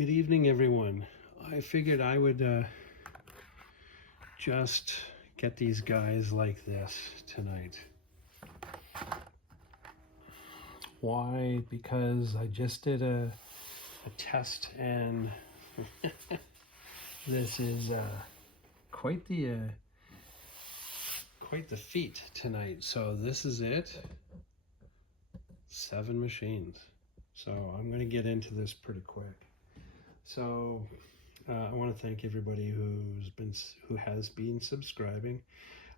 Good evening, everyone. I figured I would just get these guys like this tonight. Why? Because I just did a test, and this is quite the feat tonight. So this is it. 7 machines. So I'm going to get into this pretty quick. So I want to thank everybody who has been subscribing.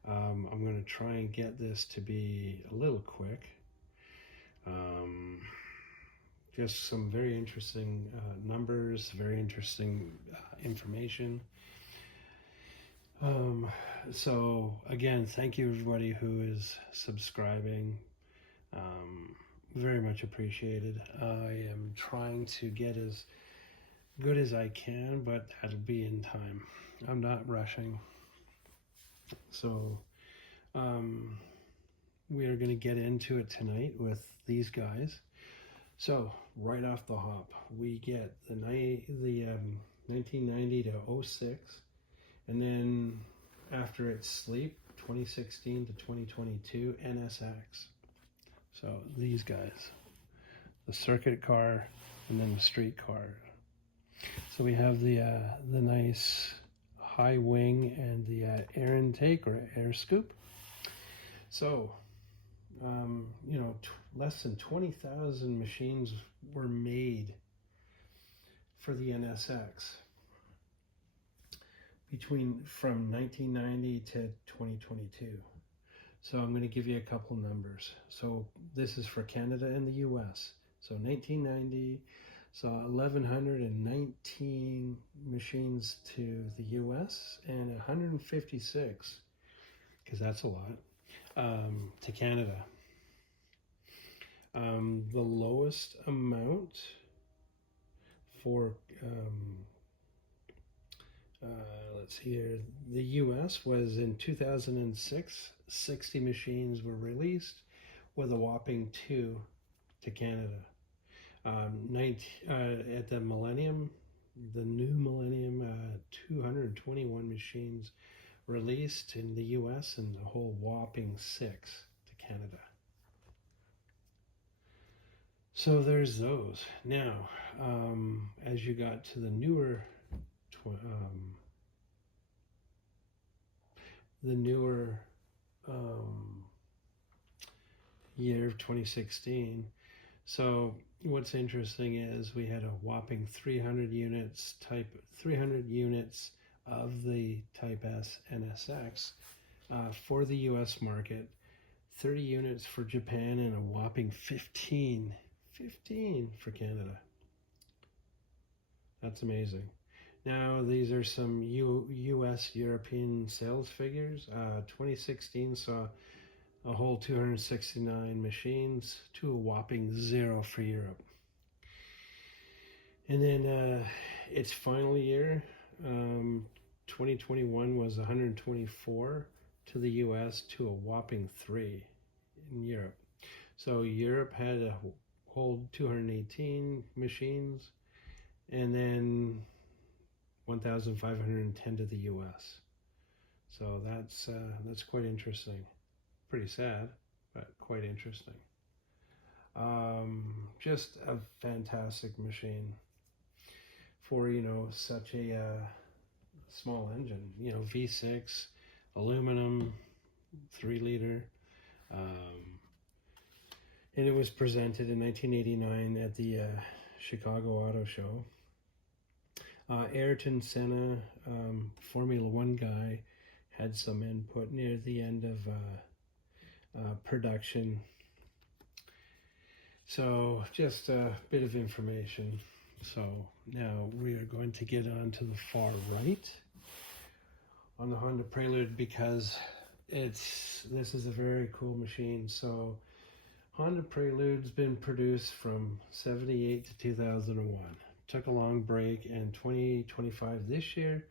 I'm going to try and get this to be a little quick. Just some very interesting numbers, very interesting information. So again, thank you everybody who is subscribing. Very much appreciated. I am trying to get as good as I can, but that'll be in time. I'm not rushing. So we are going to get into it tonight with these guys. So right off the hop, we get the 1990 to 06, and then after its sleep, 2016 to 2022 NSX. So these guys, the circuit car and then the street car. So we have the nice high wing and the air intake or air scoop. So, you know, less than 20,000 machines were made for the NSX from 1990 to 2022. So I'm going to give you a couple numbers. So this is for Canada and the US. So 1990 saw 1,119 machines to the US and 156, because that's a lot, to Canada. The lowest amount for, let's see here, the US was in 2006, 60 machines were released with a whopping 2 to Canada. At the millennium, the new millennium, 221 machines released in the US and a whole whopping 6 to Canada. So there's those. Now, as you got to the newer year of 2016. So what's interesting is we had a whopping 300 units of the Type S NSX for the US market, 30 units for Japan, and a whopping 15 for Canada. That's amazing. Now these are some US European sales figures. 2016 saw a whole 269 machines to a whopping 0 for Europe. And then its final year, 2021, was 124 to the US to a whopping 3 in Europe. So Europe had a whole 218 machines, and then 1,510 to the US. So that's quite interesting. Pretty sad, but quite interesting. Just a fantastic machine for, you know, such a small engine. You know, V6, aluminum, 3-liter. And it was presented in 1989 at the Chicago Auto Show. Ayrton Senna, Formula One guy, had some input near the end of production. So just a bit of information. So now we are going to get on to the far right on the Honda Prelude, because this is a very cool machine. So Honda Prelude's been produced from 78 to 2001. Took a long break, and 2025 this year,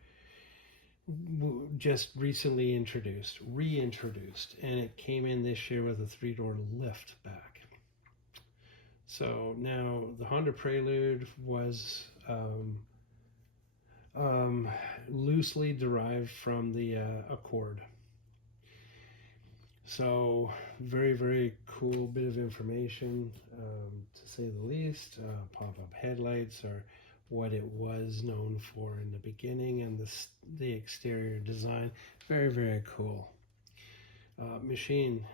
just recently reintroduced, and it came in this year with a 3-door lift back. So now the Honda Prelude was loosely derived from the Accord. So very, very cool bit of information, to say the least. Pop-up headlights are what it was known for in the beginning, and the exterior design, very, very cool machine.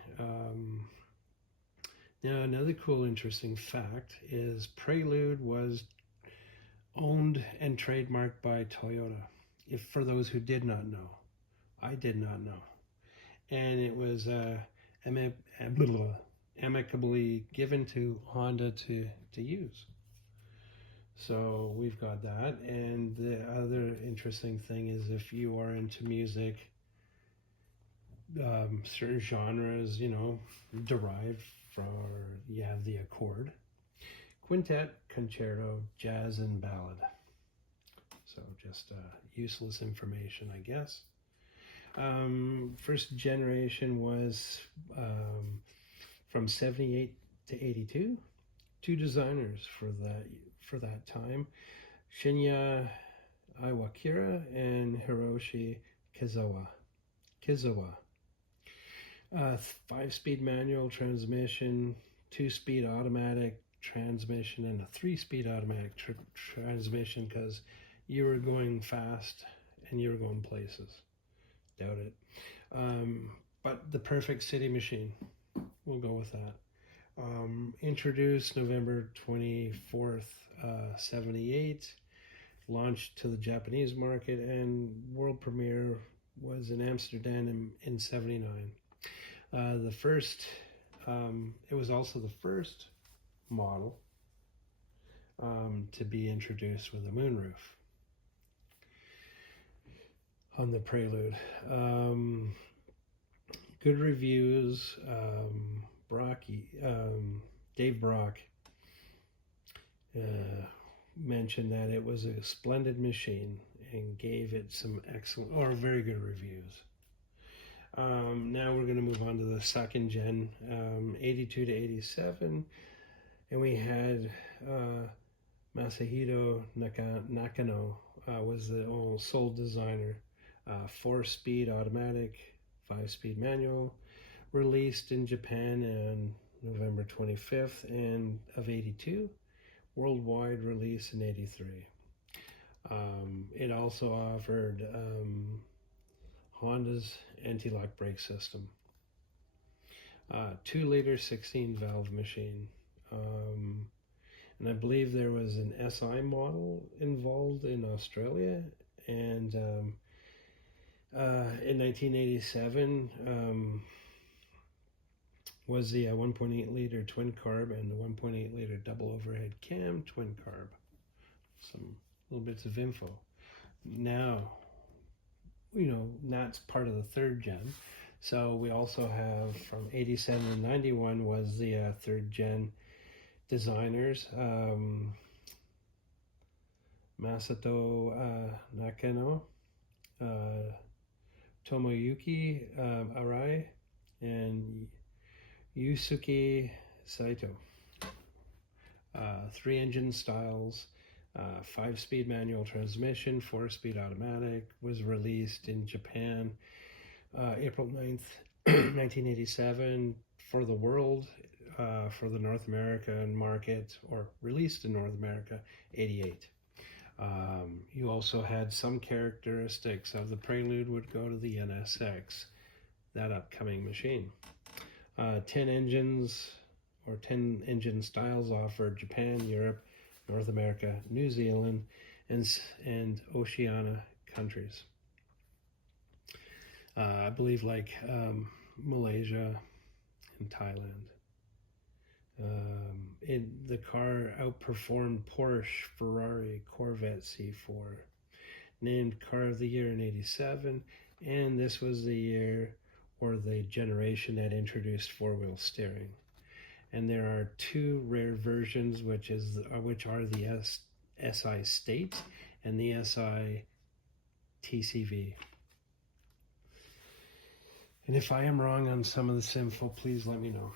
Now another cool, interesting fact is Prelude was owned and trademarked by Toyota. If for those who did not know, I did not know, and it was amicably given to Honda to use. So we've got that. And the other interesting thing is, if you are into music, certain genres, derived from, you have the Accord, quintet, concerto, jazz, and ballad. So just useless information, I guess. First generation was from 78 to 82. Two designers for that time, Shinya Iwakura and Hiroshi Kizawa. 5-speed manual transmission, 2-speed automatic transmission, and a 3-speed automatic transmission, because you were going fast and you were going places. Doubt it. But the perfect city machine. We'll go with that. Introduced November 24th, 78. Launched to the Japanese market, and world premiere was in Amsterdam in 79. It was also the first model to be introduced with a moonroof on the Prelude. Good reviews. Dave Brock mentioned that it was a splendid machine and gave it some excellent or very good reviews. Now we're going to move on to the second gen, 82 to 87, and we had Masahiro Nakano was the sole designer. 4-speed automatic, 5-speed manual, released in Japan on November 25th of 82, worldwide release in 83. It also offered Honda's anti-lock brake system. 2-liter 16-valve machine. And I believe there was an SI model involved in Australia, and in 1987 was the 1.8 liter twin carb and the 1.8 liter double overhead cam twin carb. Some little bits of info. Now, that's part of the third gen. So we also have from 87 to 91 was the third gen designers. Masato Nakano, Tomoyuki Arai, and Yusuke Saito. 3 engine styles, 5-speed manual transmission, 4-speed automatic, was released in Japan April 9th, 1987 for the world, for the North American market, or released in North America, 88. You also had some characteristics of the Prelude would go to the NSX, that upcoming machine. 10 engines or 10 engine styles offered Japan, Europe, North America, New Zealand, and Oceania countries. I believe like Malaysia and Thailand. The car outperformed Porsche, Ferrari, Corvette C4. Named Car of the Year in 87, and this was the year or the generation that introduced four-wheel steering. And there are 2 rare versions, which are the SI State and the SI TCV. And if I am wrong on some of this info, please let me know.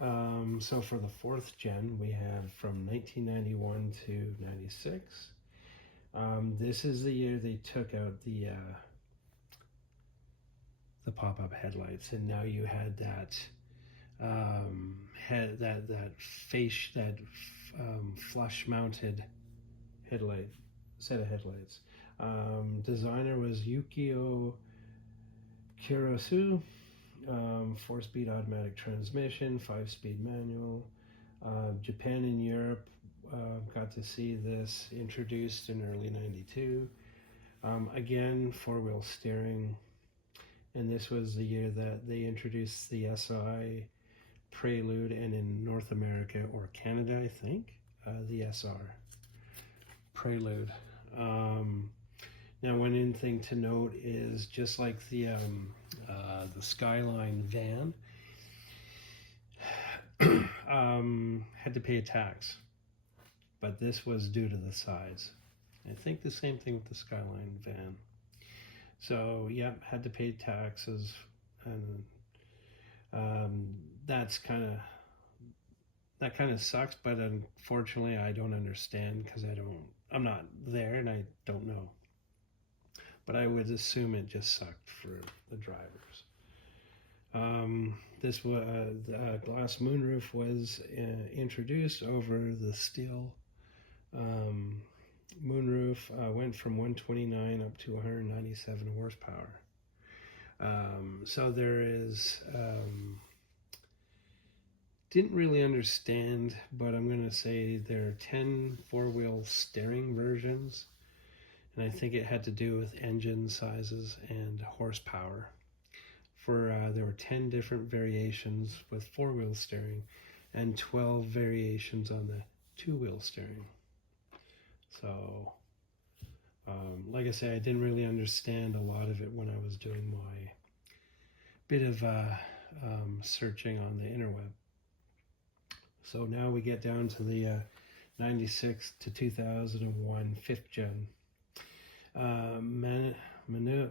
So for the 4th gen, we have from 1991 to 96. This is the year they took out the pop-up headlights, and now you had that flush-mounted set of headlights. Designer was Yukio Kurosu. 4-speed automatic transmission, 5-speed manual. Japan and Europe got to see this introduced in early '92. Again, 4-wheel steering, and this was the year that they introduced the SI Prelude, and in North America or Canada, I think, the SR Prelude. Now, one thing to note is, just like the Skyline van, had to pay a tax, but this was due to the size. I think the same thing with the Skyline van. So yeah, had to pay taxes, and that kind of sucks. But unfortunately, I don't understand, because I'm not there and I don't know. But I would assume it just sucked for the drivers. This glass moonroof was introduced over the steel moonroof. Went from 129 up to 197 horsepower. So there is, didn't really understand, but I'm going to say there are 10 4-wheel steering versions. And I think it had to do with engine sizes and horsepower. There were 10 different variations with 4-wheel steering, and 12 variations on the 2-wheel steering. So, like I say, I didn't really understand a lot of it when I was doing my bit of searching on the interweb. So now we get down to the 96 to 2001 5th gen. Manabu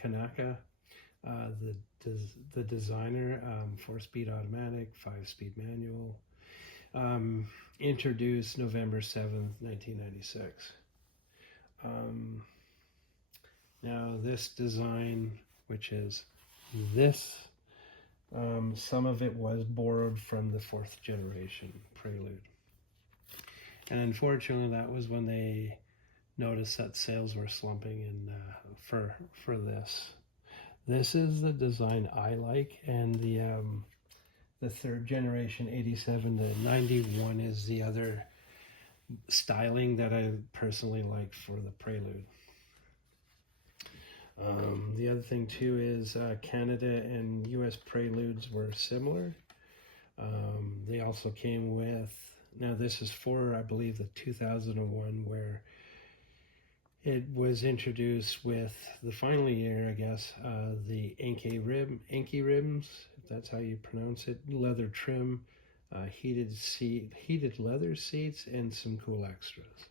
Kanaka, the designer, 4-speed automatic, 5-speed manual, introduced November 7th, 1996. Now this design, which is this, some of it was borrowed from the 4th generation Prelude. And unfortunately, that was when they noticed that sales were slumping in for this. This is the design I like, and the 3rd generation 87 to 91 is the other styling that I personally like for the Prelude. The other thing too is Canada and US Preludes were similar. They also came with, now this is for, I believe, the 2001, where it was introduced with the final year, I guess, the Enki rims, if that's how you pronounce it, leather trim, heated leather seats, and some cool extras.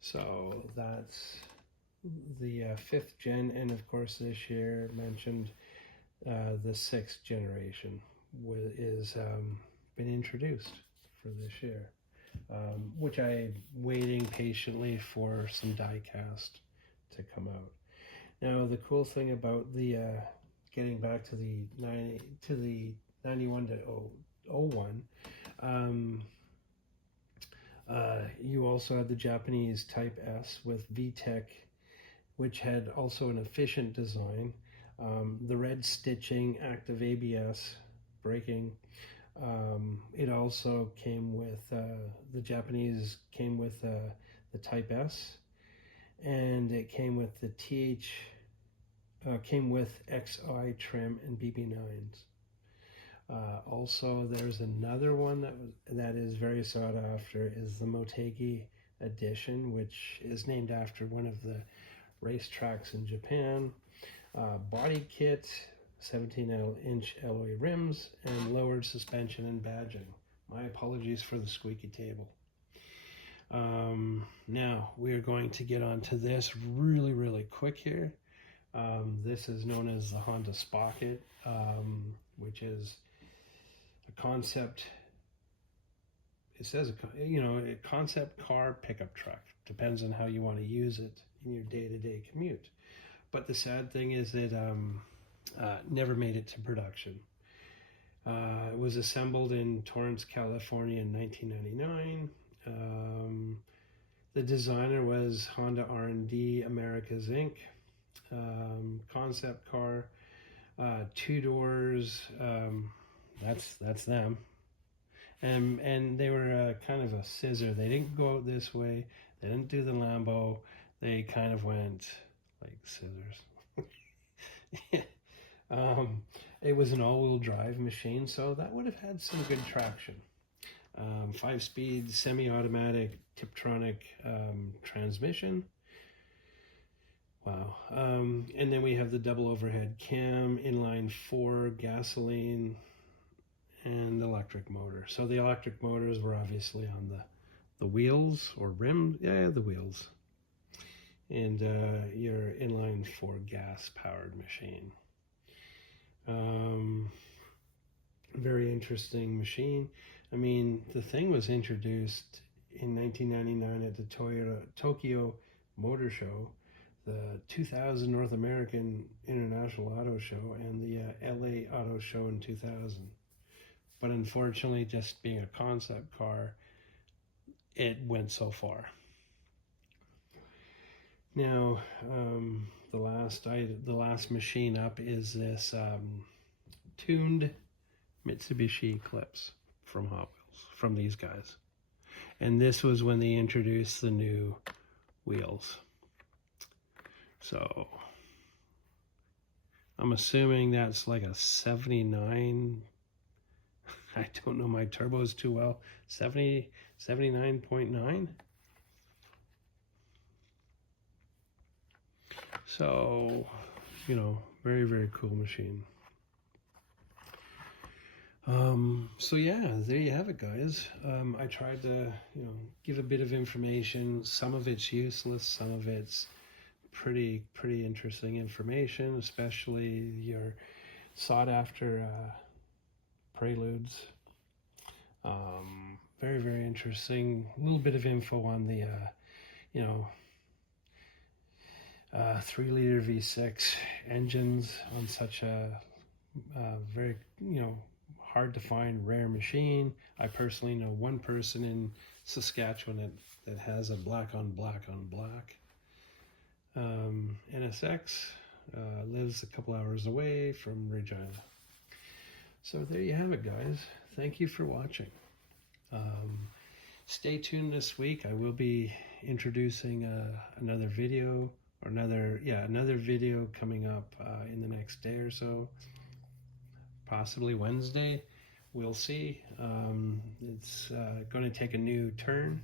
So that's the 5th gen, and of course this year mentioned the 6th generation is been introduced for this year, which I'm waiting patiently for some die cast to come out. Now the cool thing about the getting back to the 91 to 01, you also had the Japanese Type S with VTEC, which had also an efficient design, the red stitching, active ABS braking. It also came with, the Japanese came with the Type S, and it came with the came with XI trim and BB9s. Also, there's another one that is very sought after, is the Motegi Edition, which is named after one of the racetracks in Japan. Body kit, 17-inch alloy rims, and lowered suspension and badging. My apologies for the squeaky table. Now we are going to get on to this really quick here. This is known as the Honda Spocket. which is a concept. It says a concept car pickup truck. Depends on how you want to use it in your day-to-day commute. But the sad thing is that never made it to production. It was assembled in Torrance, California in 1999. The designer was Honda R&D Americas Inc. Concept car, 2 doors. That's them. And they were kind of a scissor. They didn't go out this way. They didn't do the Lambo. They kind of went like scissors. It was an all-wheel drive machine, so that would have had some good traction. 5-speed, semi-automatic, Tiptronic transmission. Wow. And then we have the double overhead cam, inline 4, gasoline, and electric motor. So the electric motors were obviously on the wheels or rim. Yeah, the wheels. And your inline 4 gas powered machine. Very interesting machine. I mean, the thing was introduced in 1999 at the Tokyo Motor Show, the 2000 North American International Auto Show, and the LA Auto Show in 2000. But unfortunately, just being a concept car, it went so far. Now, the last machine up is this tuned Mitsubishi Eclipse from Hot Wheels, from these guys. And this was when they introduced the new wheels. So I'm assuming that's like a 79. I don't know my turbos too well. 79.9. So, very, very cool machine. So yeah, there you have it, guys. I tried to, give a bit of information. Some of it's useless, some of it's pretty interesting information, especially your sought after Preludes. Very, very interesting. A little bit of info on the, 3-liter V6 engines on such a very, hard to find, rare machine. I personally know one person in Saskatchewan that has a black on black on black NSX. Lives a couple hours away from Regina. So there you have it, guys. Thank you for watching. Stay tuned this week. I will be introducing another video, or another video coming up in the next day or so. Possibly Wednesday. We'll see. It's going to take a new turn.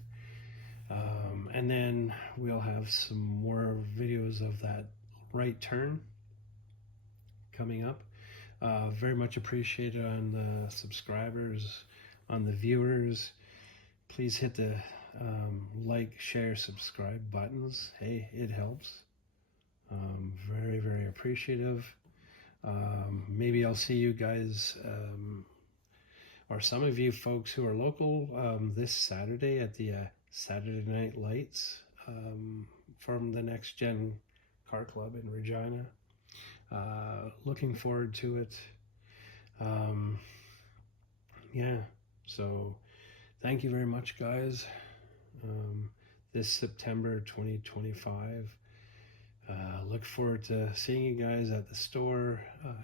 And then we'll have some more videos of that right turn coming up. Very much appreciated on the subscribers, on the viewers. Please hit the like, share, subscribe buttons. Hey, it helps. Very, very appreciative. Maybe I'll see you guys, or some of you folks who are local, this Saturday at the Saturday Night Lights from the Next Gen Car Club in Regina. Looking forward to it. Yeah, so thank you very much, guys. This September 2025. Look forward to seeing you guys at the store,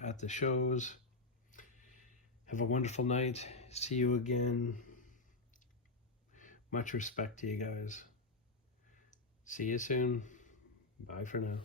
at the shows. Have a wonderful night. See you again. Much respect to you guys. See you soon. Bye for now.